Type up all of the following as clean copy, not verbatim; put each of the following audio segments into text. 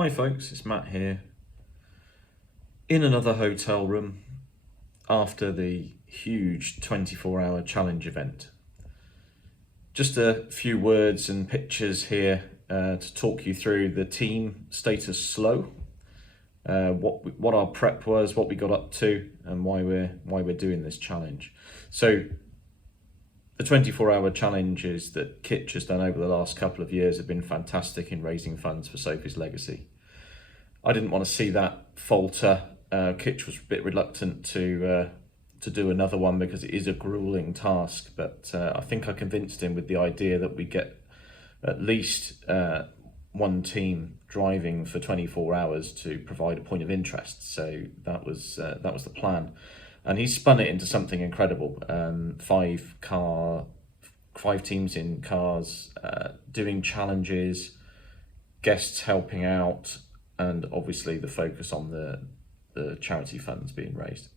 Hi folks, it's Matt here, in another hotel room after the huge 24-hour challenge event. Just a few words and pictures here to talk you through the team Status Slo, what our prep was, what we got up to, and why we're doing this challenge. So the 24-hour challenges that Kitch has done over the last couple of years have been fantastic in raising funds for Sophie's legacy. I didn't want to see that falter. Kitch was a bit reluctant to do another one because it is a grueling task, but I think I convinced him with the idea that we get at least one team driving for 24 hours to provide a point of interest. So that was the plan, and he spun it into something incredible. Five teams in cars, doing challenges, guests helping out, and obviously the focus on the charity funds being raised.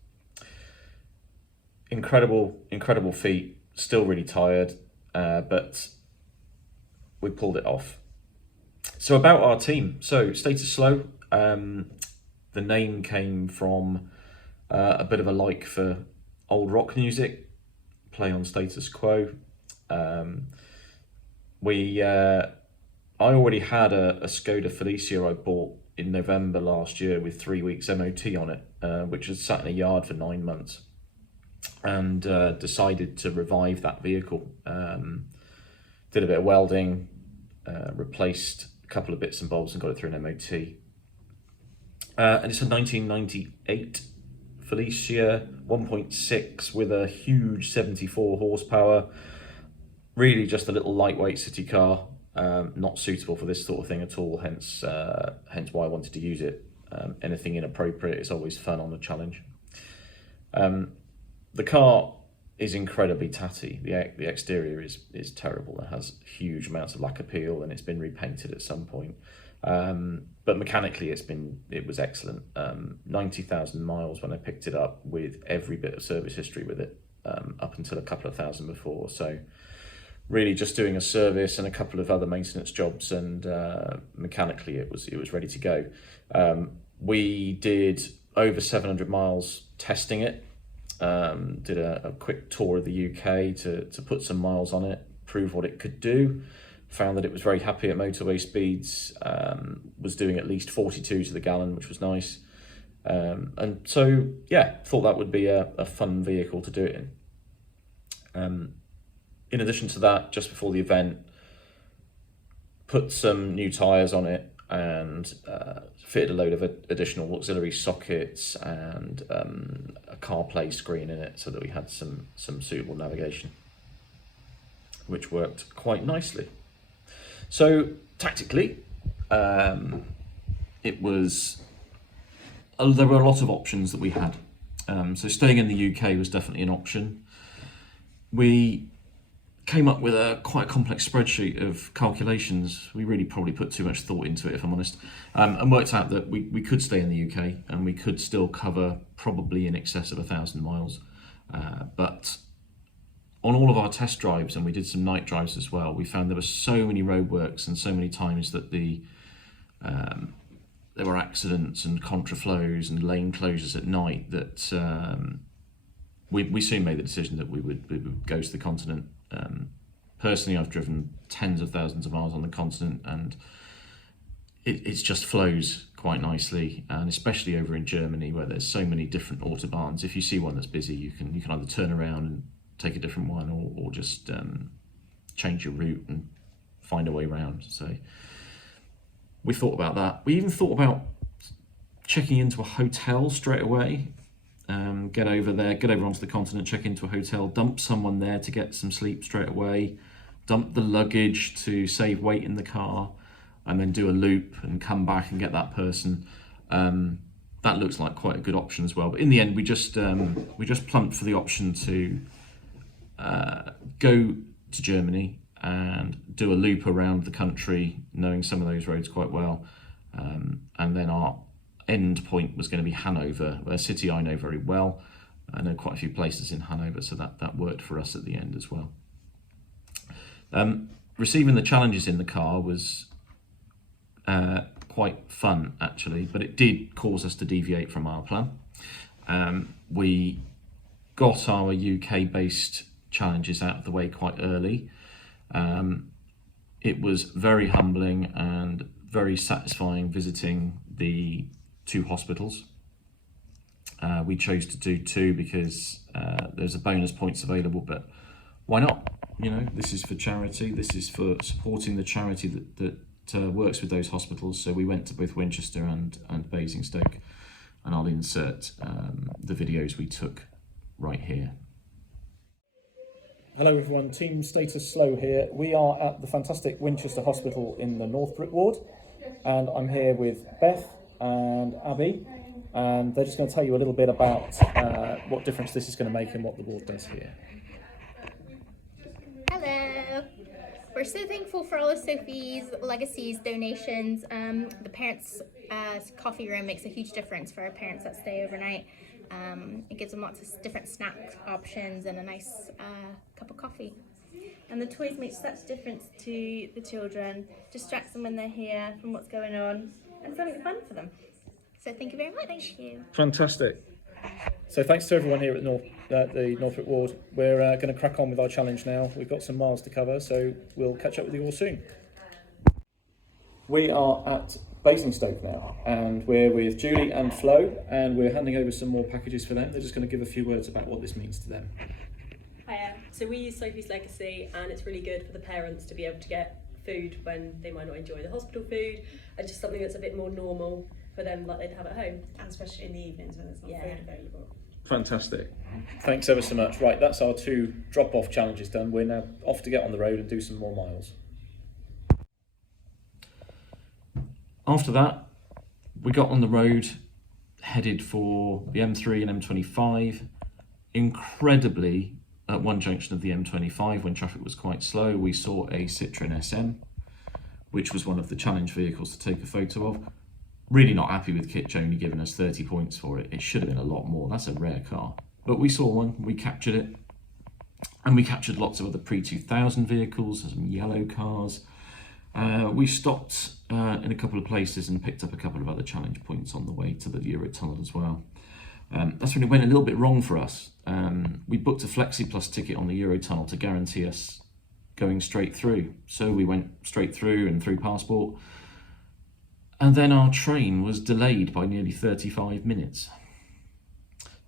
Incredible feat. Still really tired, but we pulled it off. So about our team. So Status Slo, the name came from a bit of a like for old rock music, play on status quo. I already had a Skoda Felicia I bought in November last year with 3 weeks MOT on it, which had sat in a yard for 9 months, and decided to revive that vehicle. Did a bit of welding, replaced a couple of bits and bobs and got it through an MOT. And it's a 1998 Felicia 1.6 with a huge 74 horsepower, really just a little lightweight city car. Not suitable for this sort of thing at all, hence why I wanted to use it. Anything inappropriate is always fun on a challenge. The car is incredibly tatty. The exterior is terrible. It has huge amounts of lack appeal, and it's been repainted at some point. But mechanically it was excellent. 90,000 miles when I picked it up, with every bit of service history with it, up until a couple of thousand before. So really just doing a service and a couple of other maintenance jobs, and mechanically it was ready to go. We did over 700 miles testing it. Did a quick tour of the UK to put some miles on it, prove what it could do. Found that it was very happy at motorway speeds, was doing at least 42 to the gallon, which was nice. And so, yeah, thought that would be a fun vehicle to do it in. In addition to that, just before the event, put some new tyres on it and fitted a load of additional auxiliary sockets and a CarPlay screen in it so that we had some suitable navigation, which worked quite nicely. So tactically, there were a lot of options that we had. So staying in the UK was definitely an option. We came up with quite a complex spreadsheet of calculations. We really probably put too much thought into it, if I'm honest, and worked out that we could stay in the UK and we could still cover probably in excess of 1,000 miles. But on all of our test drives, and we did some night drives as well, we found there were so many roadworks and so many times that there were accidents and contraflows and lane closures at night that we soon made the decision that we would go to the continent. Personally, I've driven tens of thousands of miles on the continent, and it just flows quite nicely, and especially over in Germany where there's so many different autobahns. If you see one that's busy, you can either turn around and take a different one, or just change your route and find a way around. So we thought about that. We even thought about checking into a hotel straight away. Get over onto the continent, check into a hotel, dump someone there to get some sleep straight away, dump the luggage to save weight in the car, and then do a loop and come back and get that person. That looks like quite a good option as well. But in the end, we just plumped for the option to go to Germany and do a loop around the country, knowing some of those roads quite well, and then our end point was going to be Hanover, a city I know very well. I know quite a few places in Hanover, so that worked for us at the end as well. Receiving the challenges in the car was quite fun actually, but it did cause us to deviate from our plan. We got our UK-based challenges out of the way quite early. It was very humbling and very satisfying visiting the 2 hospitals. We chose to do 2 because there's a bonus points available, but why not? You know, this is for charity. This is for supporting the charity that works with those hospitals. So we went to both Winchester and Basingstoke, and I'll insert the videos we took right here. Hello everyone, Team Status Slo here. We are at the fantastic Winchester Hospital in the Northbrook ward, and I'm here with Beth and Abby, and they're just going to tell you a little bit about what difference this is going to make and what the ward does here. Hello! We're so thankful for all of Sophie's legacies, donations. The parents' coffee room makes a huge difference for our parents that stay overnight. It gives them lots of different snack options and a nice cup of coffee. And the toys make such a difference to the children, distracts them when they're here from what's going on, and something fun for them. So thank you very much. Thank you. Fantastic. So thanks to everyone here at the Northbrook ward. We're going to crack on with our challenge now. We've got some miles to cover, so we'll catch up with you all soon. We are at Basingstoke now, and we're with Julie and Flo, and we're handing over some more packages for them. They're just going to give a few words about what this means to them. Hiya. So we use Sophie's Legacy, and it's really good for the parents to be able to get food when they might not enjoy the hospital food, and just something that's a bit more normal for them, like they'd have at home. And especially in the evenings when there's not food available. Fantastic. Thanks ever so much. Right, that's our 2 drop-off challenges done. We're now off to get on the road and do some more miles. After that, we got on the road, headed for the M3 and M25. Incredibly, at one junction of the M25, when traffic was quite slow, we saw a Citroen SM, which was one of the challenge vehicles to take a photo of. Really not happy with Kitch only giving us 30 points for it. It should have been a lot more. That's a rare car. But we saw one, we captured it, and we captured lots of other pre-2000 vehicles, some yellow cars. We stopped in a couple of places and picked up a couple of other challenge points on the way to the Eurotunnel as well. That's when it went a little bit wrong for us. We booked a Flexi Plus ticket on the Eurotunnel to guarantee us going straight through. So we went straight through and through Passport. And then our train was delayed by nearly 35 minutes.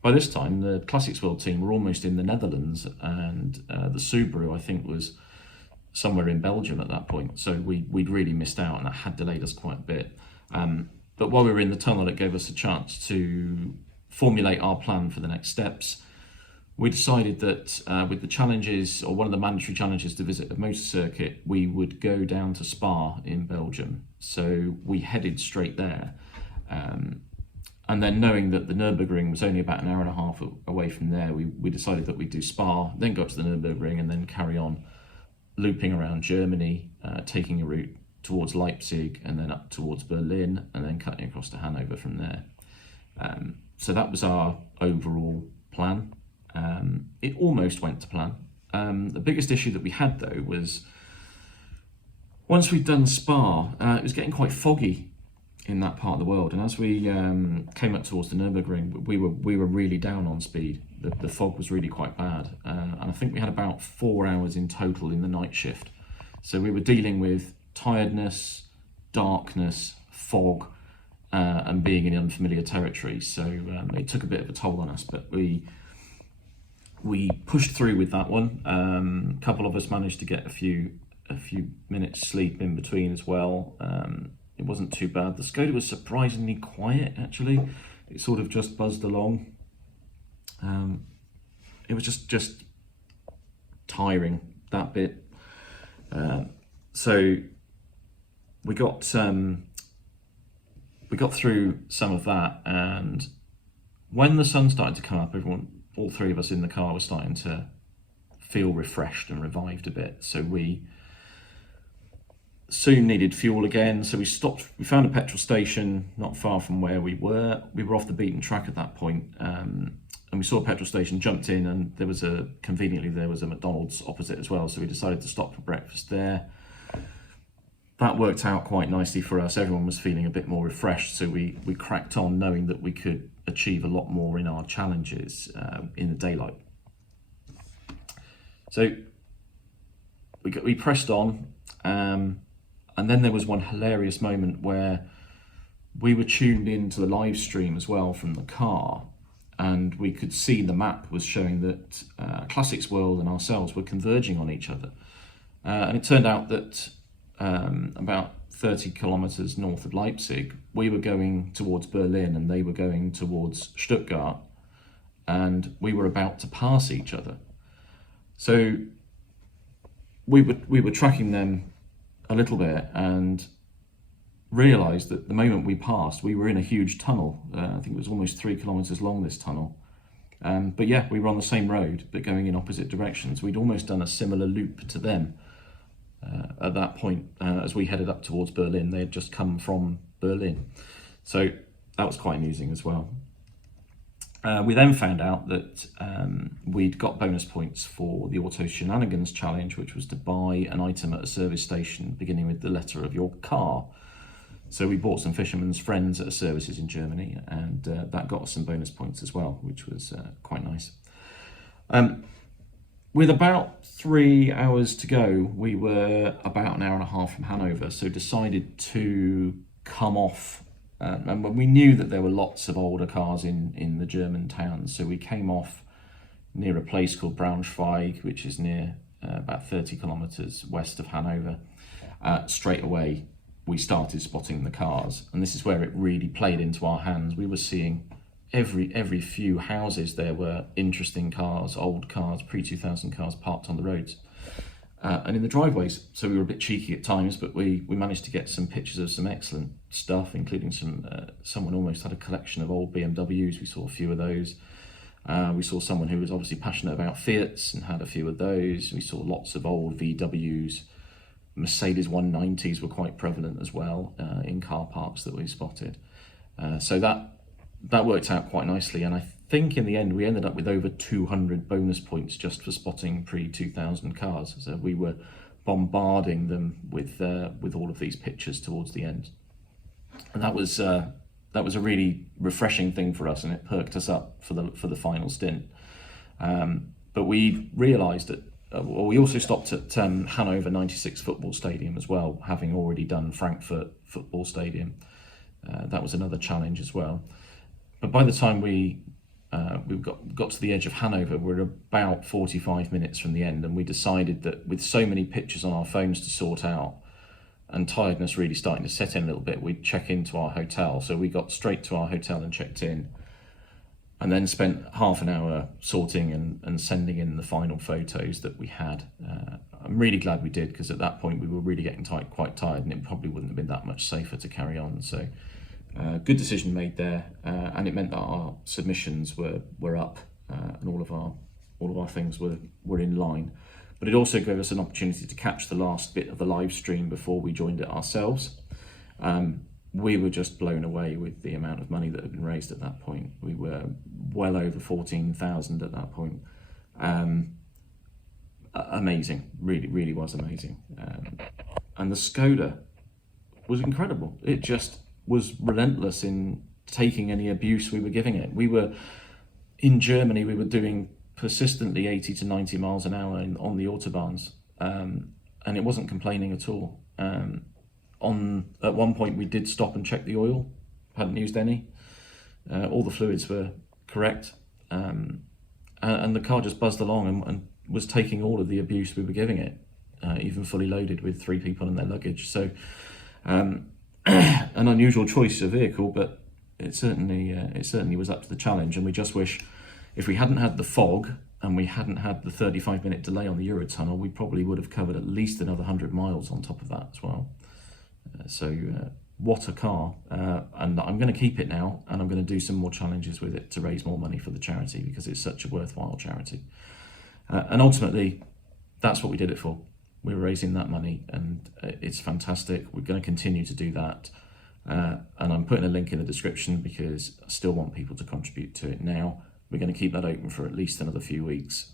By this time, the Classics World team were almost in the Netherlands, and the Subaru, I think, was somewhere in Belgium at that point. So we'd really missed out, and that had delayed us quite a bit. But while we were in the tunnel, it gave us a chance to formulate our plan for the next steps. We decided that with the challenges, or one of the mandatory challenges to visit a motor circuit, we would go down to Spa in Belgium. So we headed straight there. And then knowing that the Nürburgring was only about an hour and a half away from there, we decided that we'd do Spa, then go up to the Nürburgring, and then carry on looping around Germany, taking a route towards Leipzig, and then up towards Berlin, and then cutting across to Hanover from there. So that was our overall plan. It almost went to plan. The biggest issue that we had, though, was once we'd done Spa, it was getting quite foggy in that part of the world, and as we came up towards the Nürburgring, we were really down on speed. The fog was really quite bad, and I think we had about 4 hours in total in the night shift. So we were dealing with tiredness, darkness, fog, and being in unfamiliar territory. So it took a bit of a toll on us, but we pushed through with that one. A couple of us managed to get a few minutes sleep in between as well. It wasn't too bad. The Skoda was surprisingly quiet, actually. It sort of just buzzed along. It was just tiring, that bit. So we got through some of that, and when the sun started to come up, all 3 of us in the car were starting to feel refreshed and revived a bit. So we soon needed fuel again, so we stopped. We found a petrol station not far from where we were. We were off the beaten track at that point, and we saw a petrol station, jumped in, and there was a McDonald's opposite as well, so we decided to stop for breakfast there. that worked out quite nicely for us. Everyone was feeling a bit more refreshed, so we cracked on, knowing that we could achieve a lot more in our challenges in the daylight. So we pressed on, and then there was one hilarious moment where we were tuned into the live stream as well from the car, and we could see the map was showing that Classics World and ourselves were converging on each other. And it turned out that about 30 kilometers north of Leipzig, we were going towards Berlin and they were going towards Stuttgart, and we were about to pass each other. So we were tracking them a little bit and realised that the moment we passed, we were in a huge tunnel. I think it was almost 3 kilometres long, this tunnel. But yeah, we were on the same road, but going in opposite directions. We'd almost done a similar loop to them at that point. As we headed up towards Berlin, they had just come from Berlin. So that was quite amusing as well. We then found out that we'd got bonus points for the Auto Shenanigans challenge, which was to buy an item at a service station beginning with the letter of your car. So we bought some Fisherman's Friends at services in Germany, and that got us some bonus points as well, which was quite nice. With about 3 hours to go, we were about an hour and a half from Hanover, so decided to come off. And we knew that there were lots of older cars in the German towns, so we came off near a place called Braunschweig, which is near about 30 kilometres west of Hanover. Straight away, we started spotting the cars, and this is where it really played into our hands. We were seeing every few houses there were interesting cars, old cars, pre-2000 cars parked on the roads and in the driveways. So we were a bit cheeky at times, but we managed to get some pictures of some excellent stuff, including someone almost had a collection of old BMWs. We saw a few of those. We saw someone who was obviously passionate about Fiats and had a few of those. We saw lots of old VWs. Mercedes 190s were quite prevalent as well in car parks that we spotted. So that worked out quite nicely, and I think in the end we ended up with over 200 bonus points just for spotting pre-2000 cars. So we were bombarding them with all of these pictures towards the end, and that was a really refreshing thing for us, and it perked us up for the final stint. But we realised that. We also stopped at Hanover 96 football stadium as well, having already done Frankfurt football stadium. That was another challenge as well. But by the time we got to the edge of Hanover, we were about 45 minutes from the end, and we decided that with so many pictures on our phones to sort out and tiredness really starting to set in a little bit, we'd check into our hotel. So we got straight to our hotel and checked in, and then spent half an hour sorting and sending in the final photos that we had. I'm really glad we did, because at that point we were really getting quite tired, and it probably wouldn't have been that much safer to carry on. So good decision made there, and it meant that our submissions were up, and all of our things were in line. But it also gave us an opportunity to catch the last bit of the live stream before we joined it ourselves. We were just blown away with the amount of money that had been raised at that point. We were well over 14,000 at that point. Amazing, really was amazing. And the Skoda was incredible. It just was relentless in taking any abuse we were giving it. We were, in Germany, we were doing persistently 80 to 90 miles an hour on the autobahns, and it wasn't complaining at all. At one point we did stop and check the oil, hadn't used any. All the fluids were correct, and the car just buzzed along and was taking all of the abuse we were giving it, even fully loaded with 3 people and their luggage. So an unusual choice of vehicle, but it certainly was up to the challenge. And we just wish, if we hadn't had the fog and we hadn't had the 35-minute delay on the Eurotunnel, we probably would have covered at least another 100 miles on top of that as well. So what a car, and I'm going to keep it now, and I'm going to do some more challenges with it to raise more money for the charity, because it's such a worthwhile charity. And ultimately, that's what we did it for. We were raising that money, and it's fantastic. We're going to continue to do that, and I'm putting a link in the description because I still want people to contribute to it now. We're going to keep that open for at least another few weeks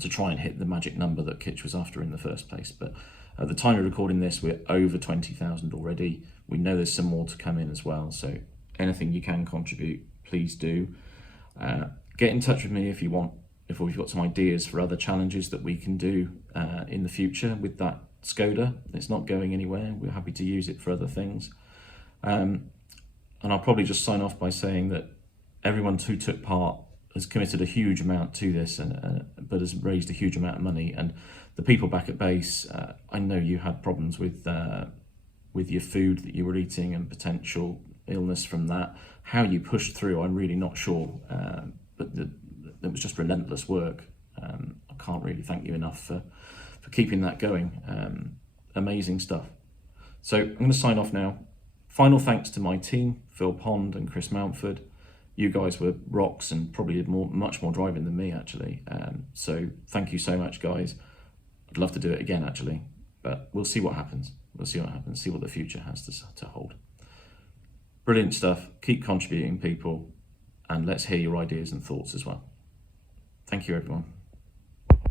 to try and hit the magic number that Kitch was after in the first place. But At the time of recording this, we're over 20,000 already. We know there's some more to come in as well, so anything you can contribute, please do. Get in touch with me if you want, if we've got some ideas for other challenges that we can do in the future with that Skoda. It's not going anywhere. We're happy to use it for other things. And I'll probably just sign off by saying that everyone who took part has committed a huge amount to this, but has raised a huge amount of money. And the people back at base, I know you had problems with your food that you were eating and potential illness from that. How you pushed through, I'm really not sure, but it was just relentless work. I can't really thank you enough for keeping that going. Amazing stuff. So I'm going to sign off now. Final thanks to my team, Phil Pond and Chris Mountford. You guys were rocks and probably did much more driving than me, actually. So thank you so much, guys. I'd love to do it again, actually, but we'll see what happens. We'll see what happens, see what the future has to hold. Brilliant stuff. Keep contributing, people, and let's hear your ideas and thoughts as well. Thank you, everyone.